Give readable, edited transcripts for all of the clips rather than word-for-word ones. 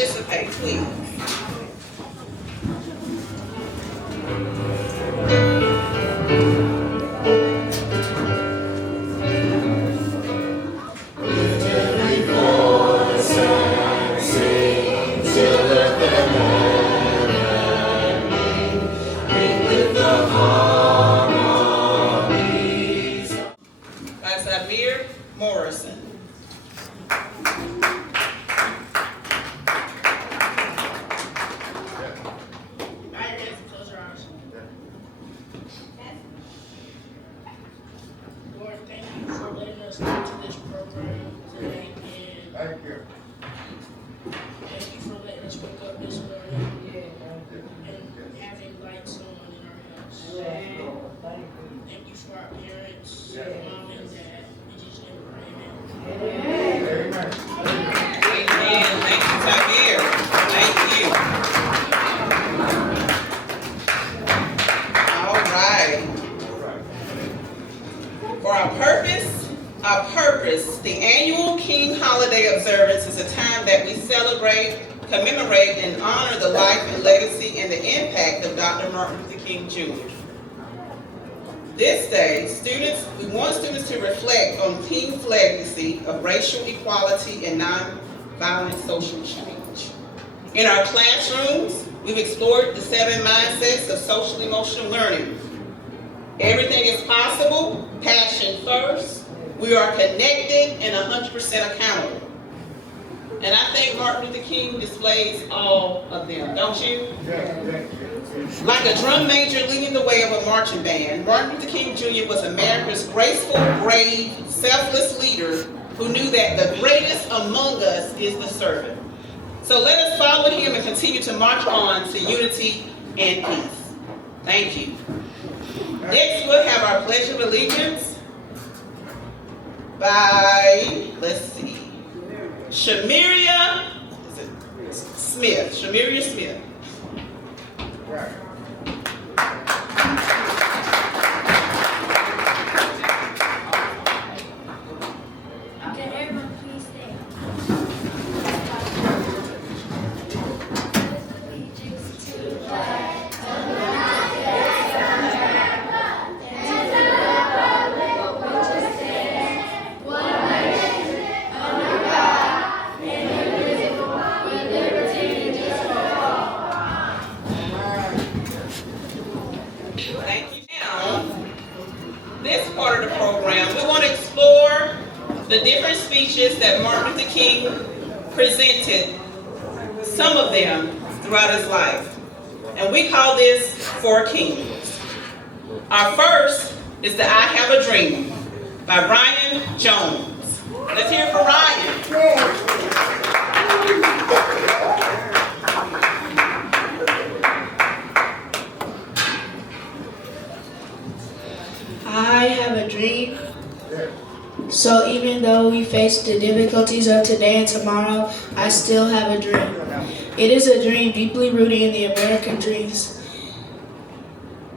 participate, please. Morrison. Lord, thank you for letting us into this program today. Thank you. Thank you for letting us wake up this morning and having lights on in our house. Thank you for our parents, mom and dad. In Jesus' name we pray, amen. Amen. Thank you, Tabir. Thank you. All right. For our purpose, the annual King Holiday observance is a time that we celebrate, commemorate, and honor the life and legacy and the impact of Dr. Martin Luther King Jr. This day, we want students to reflect on King's legacy of racial equality and nonviolent social change. In our classrooms, we've explored the 7 mindsets of social emotional learning. Everything is possible, passion first, we are connected and 100% accountable. And I think Martin Luther King displays all of them, don't you? Like a drum major leading the way of a marching band, Martin Luther King Jr. was America's graceful, brave, selfless leader who knew that the greatest among us is the servant. So let us follow him and continue to march on to unity and peace. Thank you. Next, we'll have our Pledge of Allegiance by, let's see, Shamiria Smith. Shamiria Smith. Right. Can everyone please stand? Allegiance to the flag of the United States of America and to the republic which stands one nation under God, indivisible, with liberty and justice for all. Thank you. Now, this part of the program, we want to explore the different speeches that Martin Luther King presented, some of them throughout his life. And we call this 4 Kings. Our first is the I Have a Dream by Ryan Jones. Let's hear it for Ryan. I have a dream. So even though we face the difficulties of today and tomorrow, I still have a dream. It is a dream deeply rooted in the American dreams.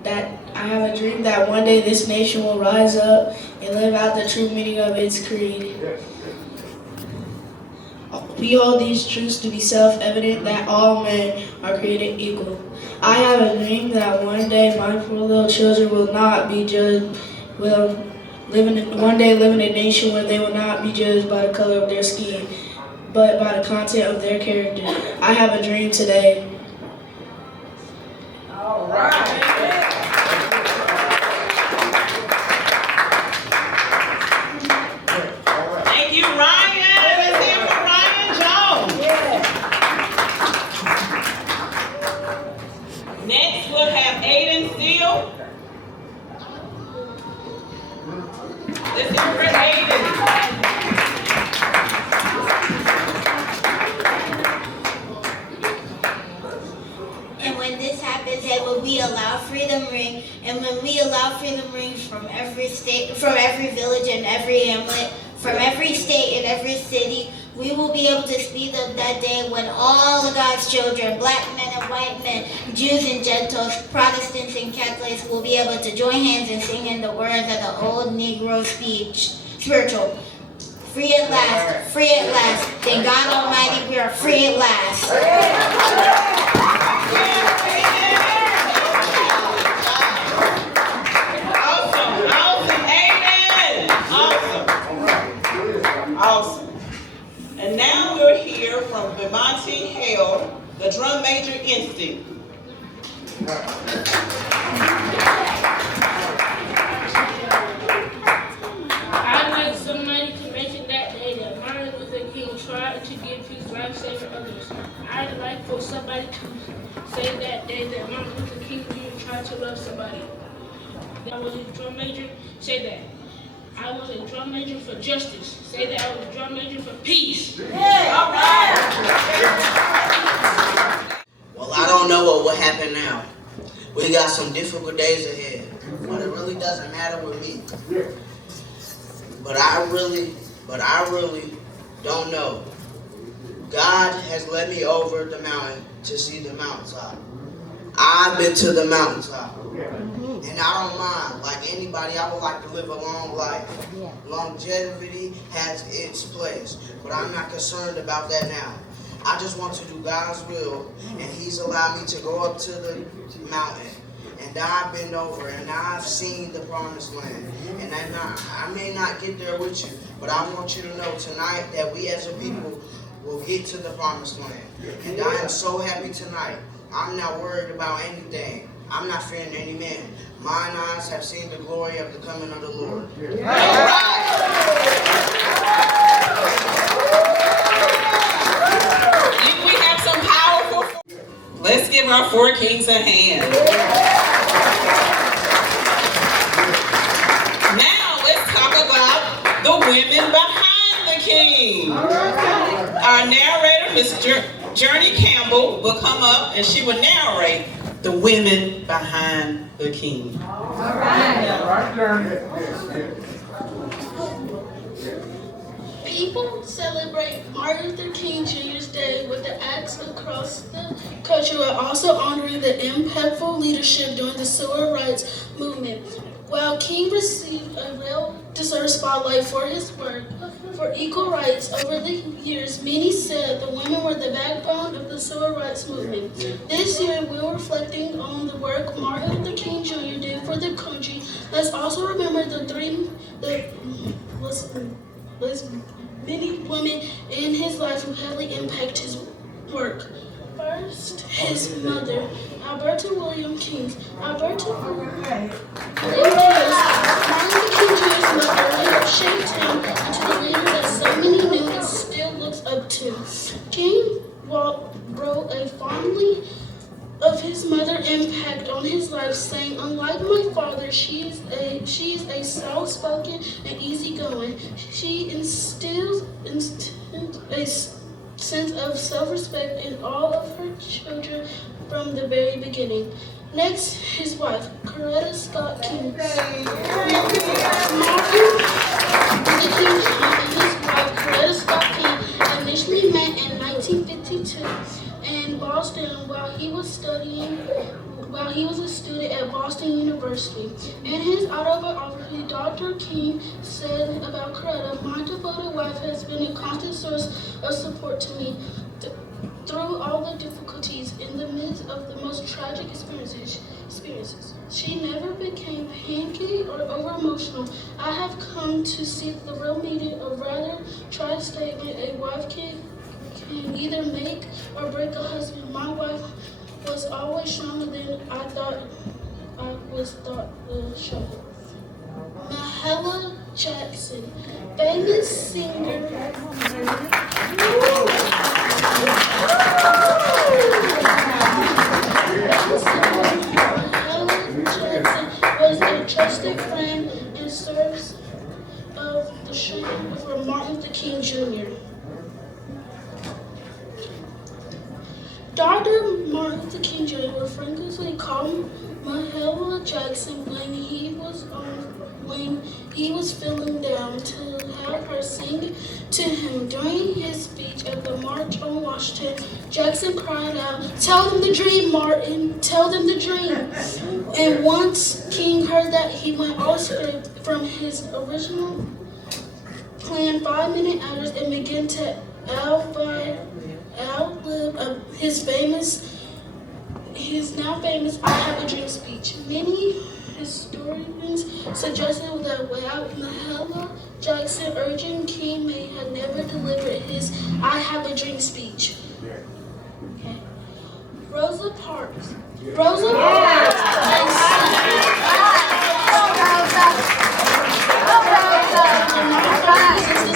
That I have a dream that one day this nation will rise up and live out the true meaning of its creed. We hold these truths to be self-evident that all men are created equal. I have a dream that one day my poor little children will not be judged, one day live in a nation where they will not be judged by the color of their skin, but by the content of their character. I have a dream today. All right. Thank you, Ryan. Let's hear it for Ryan Jones. Next, we'll have Aiden Steele. Let's hear it for Aiden. And when this happens, it will be allow freedom ring. And when we allow freedom rings from every state, from every village and every hamlet, from every state and every city, we will be able to speed up that day when all of God's children, black men and white men, Jews and Gentiles, Protestants and Catholics, will be able to join hands and sing in the words of the old Negro spiritual. Free at last, thank God Almighty, we are free at last. hail the drum major instinct. I'd like somebody to mention that day that Martin Luther King tried to give his life saving others. I'd like for somebody to say that day that Martin Luther King Jr. tried to love somebody. That was a drum major. Say that. I was a drum major for justice. Say that I was a drum major for peace. Well, I don't know what will happen now. We got some difficult days ahead, but it really doesn't matter with me. But I really don't know. God has led me over the mountain to see the mountaintop. I've been to the mountaintop. And I don't mind. Like anybody, I would like to live a long life. Longevity has its place, but I'm not concerned about that now. I just want to do God's will, and He's allowed me to go up to the mountain. And I've been over, and I've seen the promised land. And I may not get there with you, but I want you to know tonight that we as a people will get to the promised land. And I am so happy tonight. I'm not worried about anything. I'm not fearing any man. Mine eyes have seen the glory of the coming of the Lord. All right. If we have some powerful, let's give our four kings a hand. Now let's talk about the women behind the king. Our narrator, Miss Journey Campbell, will come up and she will narrate the women behind the king. People celebrate Martin Luther King Jr.'s Day with the acts across the country while also honoring the impactful leadership during the civil rights movement. While King received a well-deserved spotlight for his work for equal rights over the years, many said the women were the backbone of the civil rights movement. This year, we're reflecting on the work Martin Luther King Jr. did for the country. Let's also remember many women in his life who heavily impact his work. First, his mother, Alberta William King. Alberta William Martin Luther King Jr.'s mother helped shape him into the leader that so many knew and still looks up to. King wrote a fondly of his mother's impact on his life, saying, "Unlike my father, she is a soft-spoken and easygoing. She instills a sense of self-respect in all of her children from the very beginning." Next, his wife, Coretta Scott King. Martin Luther King and his wife, Coretta Scott King, initially met in 1952 in Boston while he was a student at Boston University. In his autobiography, Dr. King said about Coretta, "My devoted wife has been a constant source of support to me through all the difficulties in the midst of the most tragic experiences. She never became panicking or over-emotional. I have come to see the real meaning of rather tried statement a wife can either make or break a husband. My wife was always stronger than I thought stronger." Mahalia Jackson, famous singer. Mahalia Jackson was a trusted friend and serves of the show for Martin Luther King Jr. Dr. Martin Luther King Jr. would frequently call Mahalia Jackson when he was feeling down to have her sing to him. During his speech at the March on Washington, Jackson cried out, "Tell them the dream, Martin, tell them the dream." And once King heard that, he went off script from his original plan 5-minute hours and began to outlive his now famous "I Have a Dream" speech. Many historians suggested that without Mahalia Jackson urging, King may have never delivered his "I Have a Dream" speech. Okay. Rosa Parks. Rosa Parks.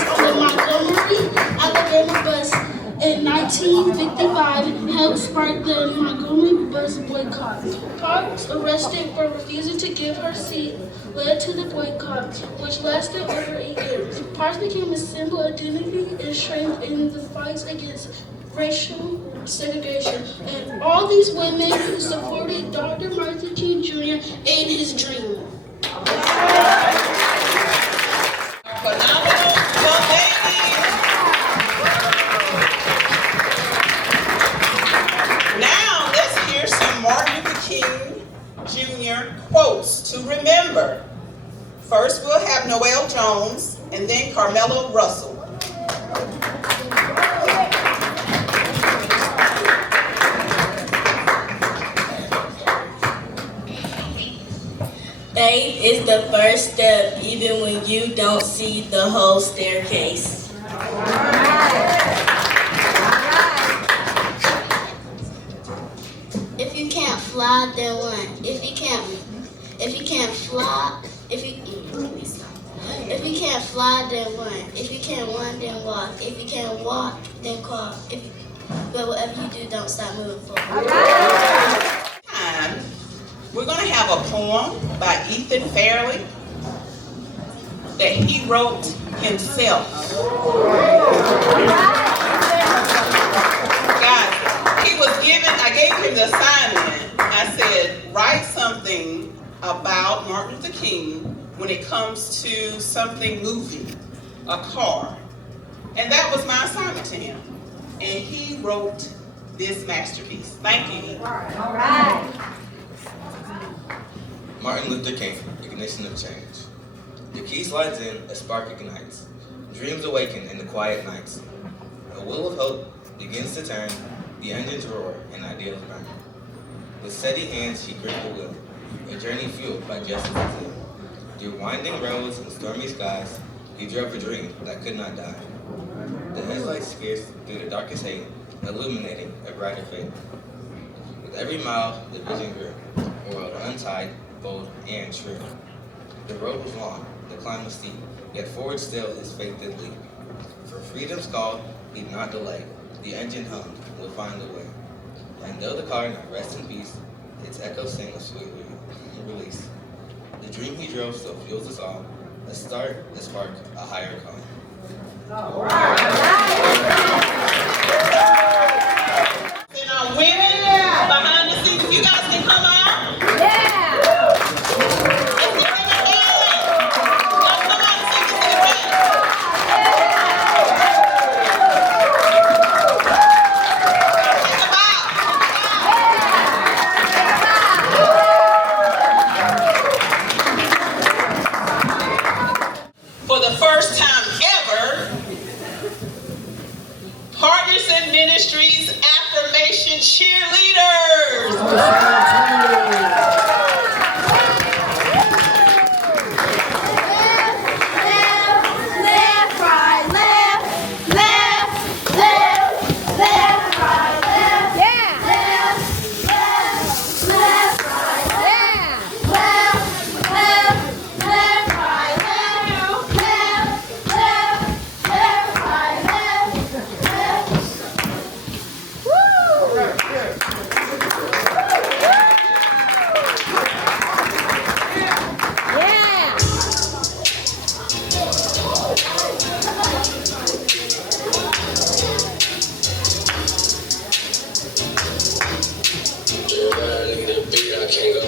On the Montgomery, Alabama bus in 1955 helped spark the Montgomery bus boycott. Parks, arrested for refusing to give her seat, led to the boycott, which lasted over a year. Parks became a symbol of dignity and strength in the fights against racial segregation. And all these women who supported Dr. Martin King Jr. in his dream. Phenomenal young ladies. Now let's hear some Martin Luther King Jr. quotes to remember. First we'll have Noel Jones and then Carmelo Russell. Faith is the first step even when you don't see the whole staircase. If you can't fly, then run. If you can't fly, if you can't fly, then run. If you can't run, then walk. If you can't walk, then crawl. But whatever you do, don't stop moving forward. Time, we're going to have a poem by Ethan Fairley that he wrote himself. Guys, I gave him the assignment. I said, write something about Martin Luther King when it comes to something moving, a car. And that was my assignment to him. And he wrote this masterpiece. Thank you, Ethan. All right. Martin Luther King, ignition of change. The key slides in, a spark ignites. Dreams awaken in the quiet nights. A wheel of hope begins to turn, the engines roar, and ideals burn. With steady hands, she gripped the wheel, a journey fueled by justice and zeal. Through winding roads and stormy skies, he drove a dream that could not die. The headlights pierced through the darkest hate, illuminating a brighter fate. With every mile, the vision grew, a world untied, bold, and true. The road was long, the climb was steep, yet forward still his faith did leap. For freedom's call, he'd not delay. The engine hummed, we'll find a way. And though the car not rest in peace, its echoes sing a sweet release. The dream he drove still fuels us all. A start, a spark, a higher call. All right. And our women behind the scenes, you guys can come out. Yeah. Let's get them going. Y'all come out and sing this to the back. Take them out. For the first time ever, Partners in Ministries Affirmation Cheerleaders. I can't go